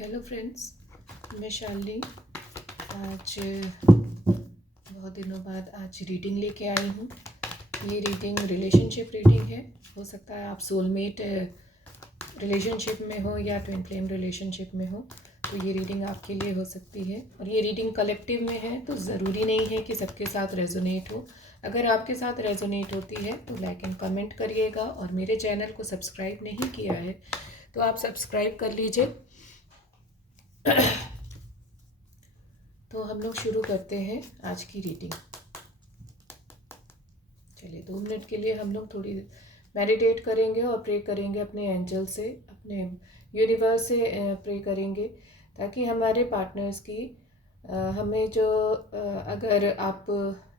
Hello friends, मैं शालिनी। आज बहुत दिनों बाद आज रीडिंग लेके आई हूँ। ये रीडिंग रिलेशनशिप रीडिंग है। हो सकता है आप सोलमेट रिलेशनशिप में हो या ट्विन फ्लेम रिलेशनशिप में हो, तो ये रीडिंग आपके लिए हो सकती है। और ये रीडिंग कलेक्टिव में है, तो ज़रूरी नहीं है कि सबके साथ रेजोनेट हो। अगर आपके साथ रेजोनेट होती है तो लाइक एंड कमेंट करिएगा, और मेरे चैनल को सब्सक्राइब नहीं किया है तो आप सब्सक्राइब कर लीजिए। तो हम लोग शुरू करते हैं आज की रीडिंग। चलिए 2 मिनट के लिए हम लोग थोड़ी मेडिटेट करेंगे और प्रे करेंगे अपने एंजल से, अपने यूनिवर्स से प्रे करेंगे, ताकि हमारे पार्टनर्स की हमें जो अगर आप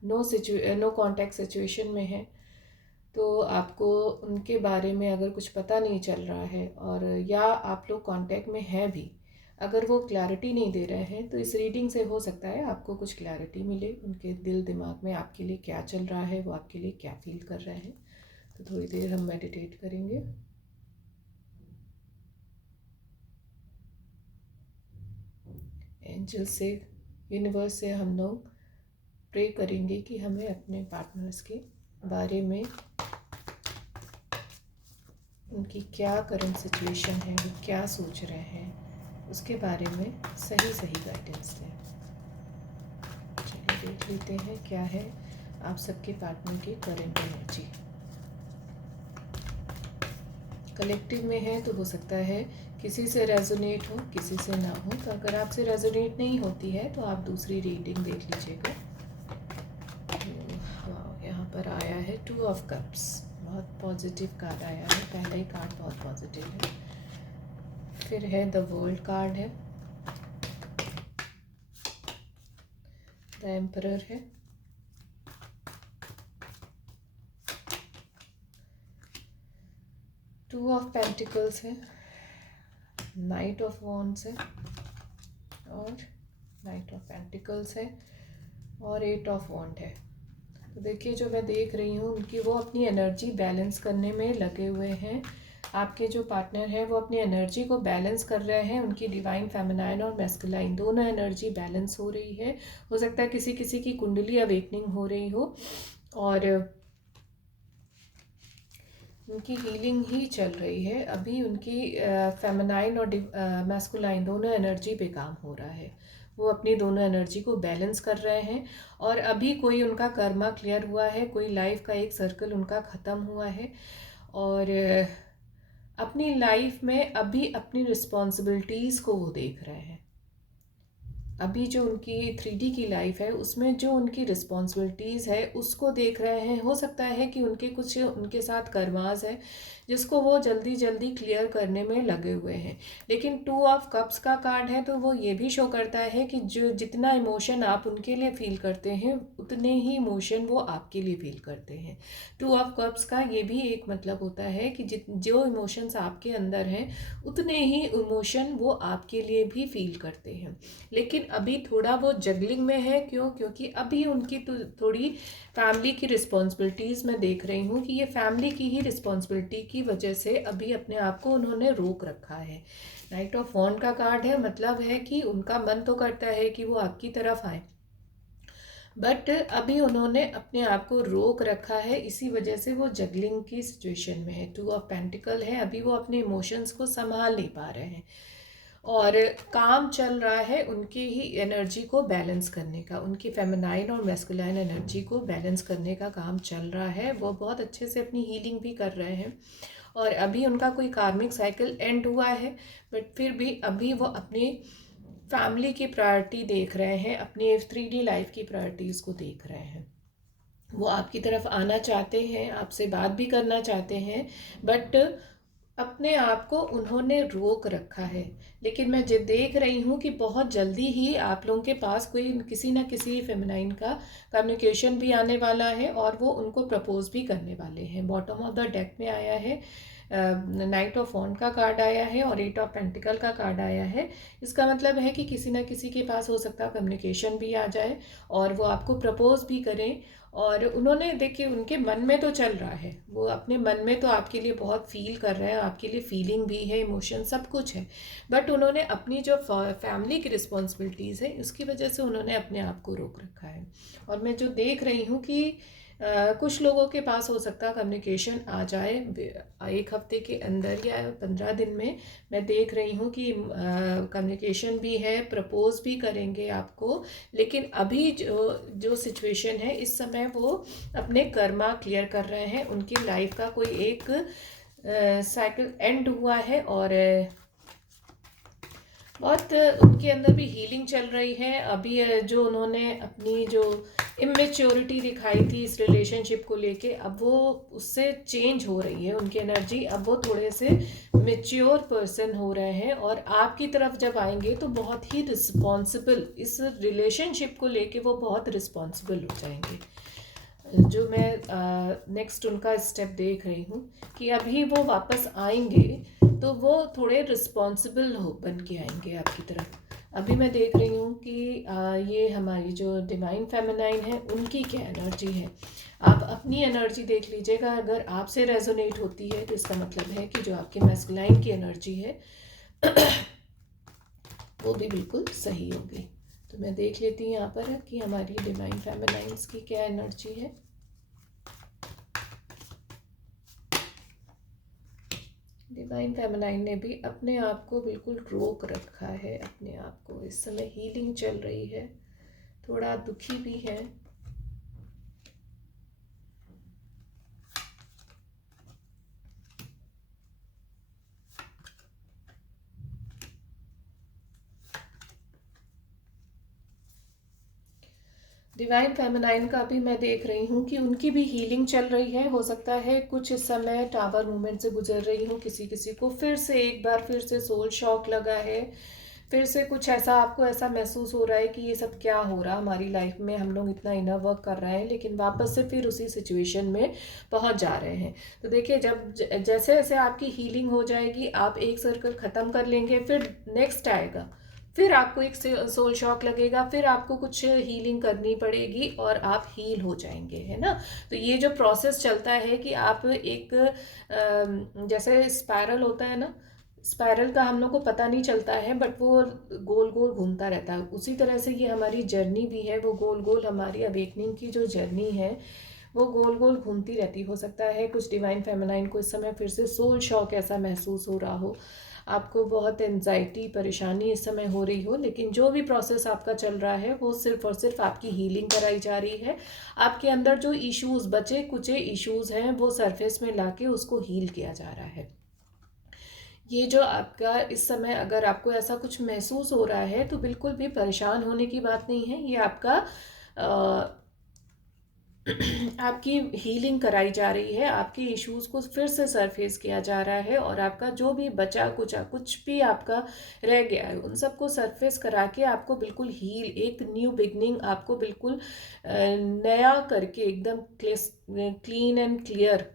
नो कांटेक्ट सिचुएशन में हैं तो आपको उनके बारे में अगर कुछ पता नहीं चल रहा है, और या आप लोग कांटेक्ट में हैं भी, अगर वो क्लैरिटी नहीं दे रहे हैं, तो इस रीडिंग से हो सकता है आपको कुछ क्लैरिटी मिले। उनके दिल दिमाग में आपके लिए क्या चल रहा है, वो आपके लिए क्या फील कर रहे हैं। तो थोड़ी देर हम मेडिटेट करेंगे। एंजल से, यूनिवर्स से हम लोग प्रे करेंगे कि हमें अपने पार्टनर्स के बारे में, उनकी क्या करंट सिचुएशन है, वो क्या सोच रहे हैं, उसके बारे में सही सही गाइडेंस दें। चलिए देख लेते हैं क्या है आप सबके पार्टनर की करंट एनर्जी। कलेक्टिव में है तो हो सकता है किसी से रेजोनेट हो, किसी से ना हो। तो अगर आपसे रेजोनेट नहीं होती है तो आप दूसरी रीडिंग देख लीजिएगा। वाह, यहाँ पर आया है 2 ऑफ कप्स। बहुत पॉजिटिव कार्ड आया है, पहला ही कार्ड बहुत पॉजिटिव है। फिर है द वर्ल्ड कार्ड है, द एम्परर है, टू ऑफ पेंटिकल्स है, नाइट ऑफ वॉन्ड्स है, और नाइट ऑफ पेंटिकल्स है, और 8 ऑफ वॉन्ड है। तो देखिए, जो मैं देख रही हूँ उनकी वो अपनी एनर्जी बैलेंस करने में लगे हुए हैं। आपके जो पार्टनर हैं वो अपनी एनर्जी को बैलेंस कर रहे हैं। उनकी डिवाइन फेमिनाइन और मैस्कुलाइन दोनों एनर्जी बैलेंस हो रही है। हो सकता है किसी किसी की कुंडली अवेकनिंग हो रही हो, और उनकी हीलिंग ही चल रही है अभी। उनकी फेमिनाइन और मैस्कुलाइन दोनों एनर्जी पे काम हो रहा है। वो अपनी दोनों एनर्जी को बैलेंस कर रहे हैं। और अभी कोई उनका कर्मा क्लियर हुआ है, कोई लाइफ का एक सर्कल उनका ख़त्म हुआ है, और अपनी लाइफ में अभी अपनी रिस्पॉन्सिबिलिटीज़ को वो देख रहे हैं। अभी जो उनकी 3D की लाइफ है उसमें जो उनकी रिस्पॉन्सिबिलिटीज़ है उसको देख रहे हैं। हो सकता है कि उनके कुछ उनके साथ कर्मास है जिसको वो जल्दी जल्दी क्लियर करने में लगे हुए हैं। लेकिन 2 ऑफ कप्स का कार्ड है, तो वो ये भी शो करता है कि जो जितना इमोशन आप उनके लिए फील करते हैं उतने ही इमोशन वो आपके लिए फील करते हैं। 2 ऑफ कप्स का ये भी एक मतलब होता है कि जो इमोशंस आपके अंदर हैं उतने ही इमोशन वो आपके लिए भी फील करते हैं। लेकिन अभी थोड़ा वो जगलिंग में है। क्योंकि अभी उनकी तो थोड़ी फैमिली की रिस्पॉन्सिबिलिटीज़ मैं देख रही हूँ कि ये फैमिली की ही रिस्पॉन्सिबिलिटी की वजह से अभी अपने आप को उन्होंने रोक रखा है। नाइट ऑफ वॉन्ड का कार्ड है, मतलब है कि उनका मन तो करता है कि वो आपकी तरफ आए, बट अभी उन्होंने अपने आप को रोक रखा है। इसी वजह से वो जगलिंग की सिचुएशन में है। 2 ऑफ पेंटिकल है, अभी वो अपने इमोशंस को संभाल नहीं पा रहे हैं, और काम चल रहा है उनकी ही एनर्जी को बैलेंस करने का। उनकी फेमिनाइन और मैस्कुलाइन एनर्जी को बैलेंस करने का काम चल रहा है। वो बहुत अच्छे से अपनी हीलिंग भी कर रहे हैं, और अभी उनका कोई कार्मिक साइकिल एंड हुआ है, बट फिर भी अभी वो अपनी फैमिली की प्रायोरिटी देख रहे हैं, अपनी 3D लाइफ की प्रायोरिटीज़ को देख रहे हैं। वो आपकी तरफ आना चाहते हैं, आपसे बात भी करना चाहते हैं, बट अपने आप को उन्होंने रोक रखा है। लेकिन मैं जो देख रही हूँ कि बहुत जल्दी ही आप लोगों के पास कोई किसी ना किसी फेमिनाइन का कम्युनिकेशन भी आने वाला है, और वो उनको प्रपोज भी करने वाले हैं। बॉटम ऑफ द डेक में आया है नाइट ऑफ वॉन्ड का कार्ड आया है और 8 ऑफ पेंटिकल का कार्ड आया है। इसका मतलब है कि किसी ना किसी के पास हो सकता है कम्युनिकेशन भी आ जाए और वो आपको प्रपोज भी करें। और उन्होंने, देखिए, उनके मन में तो चल रहा है, वो अपने मन में तो आपके लिए बहुत फील कर रहे हैं, आपके लिए फीलिंग भी है, इमोशन सब कुछ है, बट उन्होंने अपनी जो फैमिली की रिस्पॉन्सिबिलिटीज़ है उसकी वजह से उन्होंने अपने आप को रोक रखा है। और मैं जो देख रही हूँ कि कुछ लोगों के पास हो सकता है कम्युनिकेशन आ जाए 1 हफ्ते के अंदर या 15 दिन में। मैं देख रही हूँ कि कम्युनिकेशन भी है, प्रपोज भी करेंगे आपको, लेकिन अभी जो जो सिचुएशन है इस समय वो अपने कर्मा क्लियर कर रहे हैं। उनकी लाइफ का कोई एक साइकिल एंड हुआ है और बहुत उनके अंदर भी हीलिंग चल रही है। अभी जो उन्होंने अपनी जो इमेच्योरिटी दिखाई थी इस रिलेशनशिप को लेके, अब वो उससे चेंज हो रही है उनकी एनर्जी। अब वो थोड़े से मेच्योर पर्सन हो रहे हैं और आपकी तरफ जब आएंगे तो बहुत ही रिस्पॉन्सिबल, इस रिलेशनशिप को लेके वो बहुत रिस्पॉन्सिबल हो जाएंगे। जो मैं नेक्स्ट उनका स्टेप देख रही हूँ कि अभी वो वापस आएंगे तो वो थोड़े रिस्पॉन्सिबल हो बन के आएंगे आपकी तरफ। अभी मैं देख रही हूँ कि ये हमारी जो डिवाइन फेमिनाइन है उनकी क्या एनर्जी है। आप अपनी एनर्जी देख लीजिएगा, अगर आपसे रेजोनेट होती है तो इसका मतलब है कि जो आपके मैस्कुलाइन की एनर्जी है वो भी बिल्कुल सही होगी। तो मैं देख लेती हूँ यहाँ पर कि हमारी डिवाइन फेमिनाइन्स की क्या एनर्जी है। डिवाइन फेमिनाइन ने भी अपने आप को बिल्कुल रोक रखा है, अपने आप को इस समय हीलिंग चल रही है, थोड़ा दुखी भी है। डिवाइन फेमिनाइन का भी मैं देख रही हूँ कि उनकी भी हीलिंग चल रही है। हो सकता है कुछ इस समय टावर मूवमेंट से गुजर रही हूँ, किसी किसी को फिर से एक बार फिर से सोल शॉक लगा है, फिर से कुछ ऐसा आपको ऐसा महसूस हो रहा है कि ये सब क्या हो रहा हमारी लाइफ में, हम लोग इतना इनर वर्क कर रहे हैं लेकिन वापस से फिर उसी सिचुएशन में पहुंच जा रहे हैं। तो देखिए, जब जैसे जैसे आपकी हीलिंग हो जाएगी, आप एक सर्कल ख़त्म कर लेंगे, फिर नेक्स्ट आएगा, फिर आपको एक सोल शॉक लगेगा, फिर आपको कुछ हीलिंग करनी पड़ेगी और आप हील हो जाएंगे, है ना। तो ये जो प्रोसेस चलता है कि आप एक जैसे स्पायरल होता है ना, स्पायरल का हम लोग को पता नहीं चलता है बट वो गोल गोल घूमता रहता है, उसी तरह से ये हमारी जर्नी भी है, वो गोल गोल हमारी अवेकनिंग की जो जर्नी है वो गोल गोल घूमती रहती। हो सकता है कुछ डिवाइन फेमिनाइन को इस समय फिर से सोल शॉक ऐसा महसूस हो रहा हो, आपको बहुत एनजाइटी परेशानी इस समय हो रही हो, लेकिन जो भी प्रोसेस आपका चल रहा है वो सिर्फ और सिर्फ आपकी हीलिंग कराई जा रही है। आपके अंदर जो इश्यूज, बचे कुचे इश्यूज हैं, वो सरफेस में लाके उसको हील किया जा रहा है। ये जो आपका इस समय अगर आपको ऐसा कुछ महसूस हो रहा है तो बिल्कुल भी परेशान होने की बात नहीं है, ये आपका आपकी हीलिंग कराई जा रही है, आपके इश्यूज को फिर से सरफेस किया जा रहा है और आपका जो भी बचा कुचा कुछ भी आपका रह गया है उन सबको सरफेस करा के आपको बिल्कुल हील, एक न्यू बिगनिंग आपको बिल्कुल नया करके एकदम क्लीन एंड क्लियर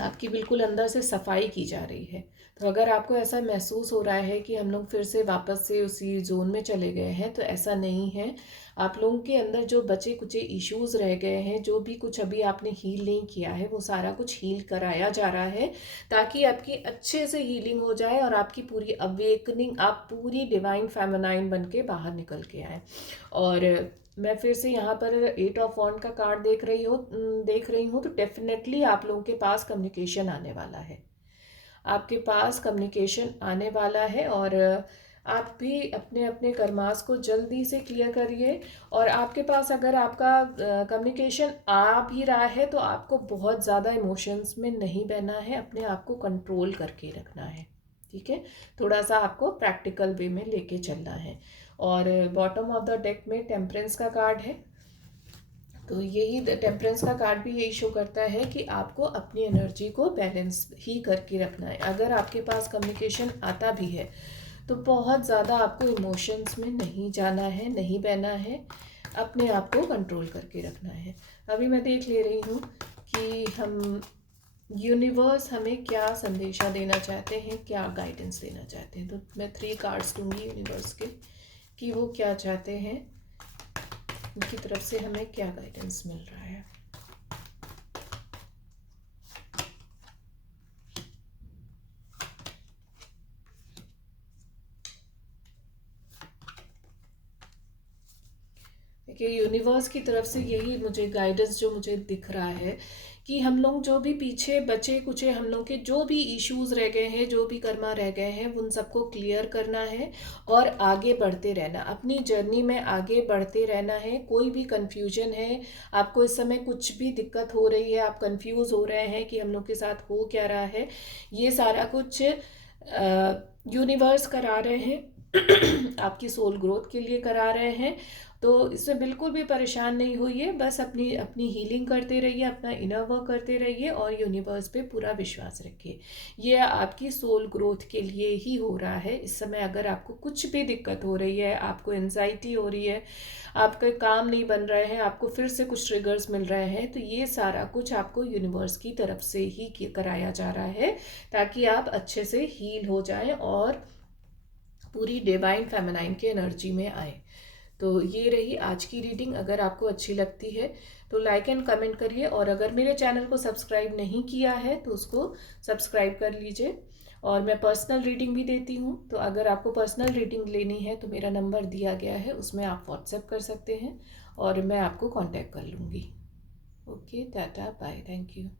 आपकी बिल्कुल अंदर से सफाई की जा रही है। तो अगर आपको ऐसा महसूस हो रहा है कि हम लोग फिर से वापस से उसी जोन में चले गए हैं, तो ऐसा नहीं है। आप लोगों के अंदर जो बचे कुचे इश्यूज रह गए हैं, जो भी कुछ अभी आपने हील नहीं किया है, वो सारा कुछ हील कराया जा रहा है ताकि आपकी अच्छे से हीलिंग हो जाए और आपकी पूरी अवेकनिंग, आप पूरी डिवाइन फेमिनाइन बन के बाहर निकल के आए। और मैं फिर से यहाँ पर 8 ऑफ वॉन्ड का कार्ड देख रही हूँ तो डेफिनेटली आप लोगों के पास कम्युनिकेशन आने वाला है, आपके पास कम्युनिकेशन आने वाला है। और आप भी अपने अपने कर्मास को जल्दी से क्लियर करिए। और आपके पास अगर आपका कम्युनिकेशन आ भी रहा है तो आपको बहुत ज़्यादा इमोशंस में नहीं बहना है, अपने आप को कंट्रोल करके रखना है, ठीक है। थोड़ा सा आपको प्रैक्टिकल वे में लेके चलना है। और बॉटम ऑफ द डेक में टेम्परेंस का कार्ड है, तो यही टेम्परेंस का कार्ड भी यही शो करता है कि आपको अपनी एनर्जी को बैलेंस ही करके रखना है। अगर आपके पास कम्युनिकेशन आता भी है तो बहुत ज़्यादा आपको इमोशंस में नहीं जाना है, नहीं बहना है, अपने आप को कंट्रोल करके रखना है। अभी मैं देख ले रही हूँ कि हम यूनिवर्स हमें क्या संदेशा देना चाहते हैं, क्या गाइडेंस देना चाहते हैं। तो मैं 3 कार्ड्स दूंगी यूनिवर्स के कि वो क्या चाहते हैं, उनकी तरफ से हमें क्या गाइडेंस मिल रहा है। देखिए, यूनिवर्स की तरफ से यही मुझे गाइडेंस जो मुझे दिख रहा है कि हम लोग जो भी पीछे बचे कुचे, हम लोग के जो भी इश्यूज रह गए हैं, जो भी कर्मा रह गए हैं, उन सबको क्लियर करना है और आगे बढ़ते रहना, अपनी जर्नी में आगे बढ़ते रहना है। कोई भी कंफ्यूजन है, आपको इस समय कुछ भी दिक्कत हो रही है, आप कंफ्यूज हो रहे हैं कि हम लोग के साथ हो क्या रहा है, ये सारा कुछ यूनिवर्स करा रहे हैं आपकी सोल ग्रोथ के लिए करा रहे हैं। तो इसमें बिल्कुल भी परेशान नहीं होइए, बस अपनी अपनी हीलिंग करते रहिए, अपना इनर वर्क करते रहिए और यूनिवर्स पे पूरा विश्वास रखिए। ये आपकी सोल ग्रोथ के लिए ही हो रहा है। इस समय अगर आपको कुछ भी दिक्कत हो रही है, आपको एंजाइटी हो रही है, आपके काम नहीं बन रहे हैं, आपको फिर से कुछ ट्रिगर्स मिल रहे हैं, तो ये सारा कुछ आपको यूनिवर्स की तरफ से ही कराया जा रहा है ताकि आप अच्छे से हील हो जाएं और पूरी डिवाइन फेमिनाइन की एनर्जी में आए। तो ये रही आज की रीडिंग। अगर आपको अच्छी लगती है तो लाइक एंड कमेंट करिए, और अगर मेरे चैनल को सब्सक्राइब नहीं किया है तो उसको सब्सक्राइब कर लीजिए। और मैं पर्सनल रीडिंग भी देती हूँ, तो अगर आपको पर्सनल रीडिंग लेनी है तो मेरा नंबर दिया गया है, उसमें आप व्हाट्सएप कर सकते हैं और मैं आपको कांटेक्ट कर लूँगी। Okay, tata, bye, thank you.